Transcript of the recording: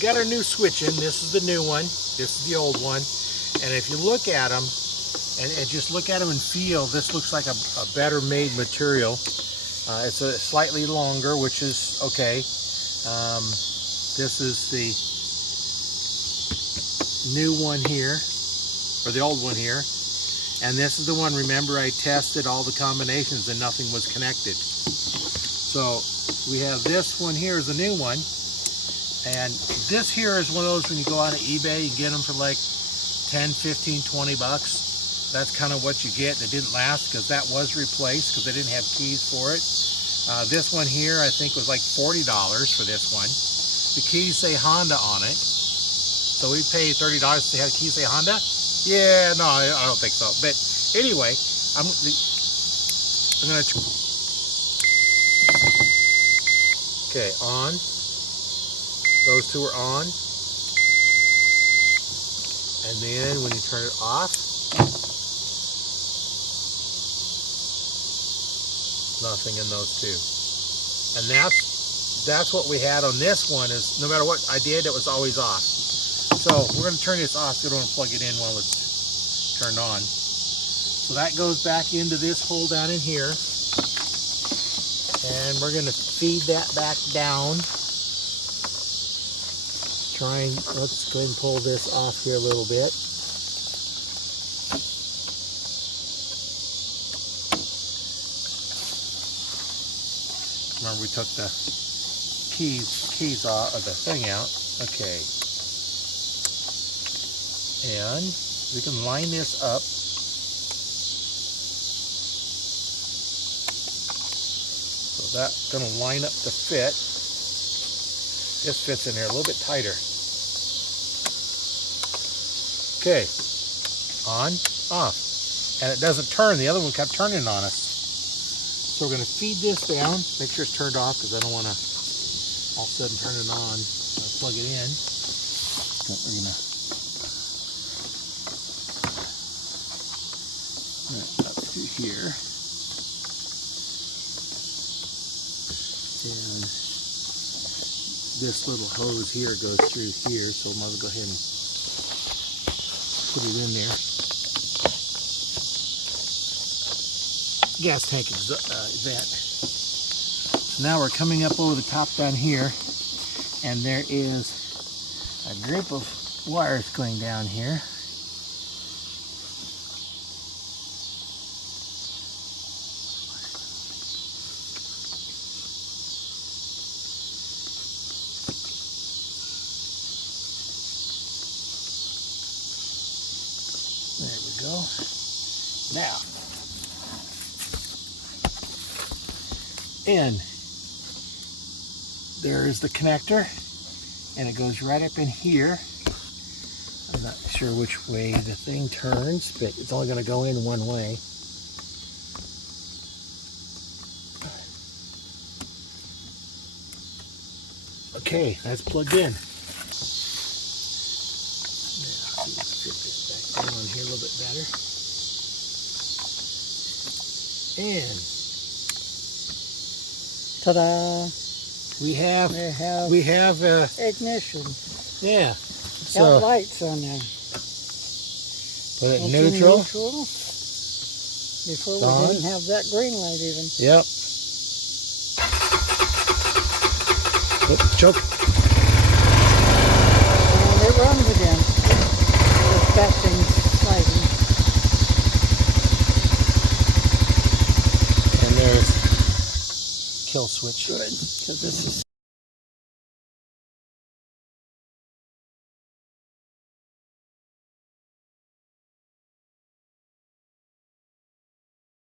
Got our new switch in. This is the new one. This is the old one. And if you look at them, and just look at them and feel, this looks like a better made material. It's a slightly longer, which is okay. This is the new one here, or the old one here. And this is the one, remember I tested all the combinations and nothing was connected. So we have this one here is a new one. And this here is one of those when you go on eBay, you get them for like 10, 15, 20 bucks. That's kind of what you get. It didn't last because that was replaced because they didn't have keys for it. This one here I think was like $40 for this one. The keys say Honda on it. So we paid $30 to have keys say Honda? Yeah, no, I don't think so. But anyway, I'm gonna. Okay, on. Those two are on. And then when you turn it off, nothing in those two. And that's what we had on this one, is no matter what I did, it was always off. So we're going to turn this off so we don't want to plug it in while it's turned on. So that goes back into this hole down in here. And we're going to feed that back down. Let's go ahead and pull this off here a little bit. Remember we took the keys off of the thing out. Okay. And we can line this up. So that's going to line up to fit. This fits in there a little bit tighter. Okay, on, off. And it doesn't turn. The other one kept turning on us. So we're going to feed this down. Make sure it's turned off because I don't want to all of a sudden turn it on. Plug it in. So we're going to up through here. And this little hose here goes through here. So I might as well go ahead and put it in there. Gas tank vent. So now we're coming up over the top down here, and there is a group of wires going down here. There we go. Now, and there is the connector, and it goes right up in here. I'm not sure which way the thing turns, but it's only going to go in one way. Okay, that's plugged in. On here a little bit better. And ta-da! We have ignition. Yeah. Got lights on there. Put it in neutral. Before we didn't have that green light even. Yep. Oh, choke. And it runs again. That thing's sliding. And there's kill switch. Good, because this is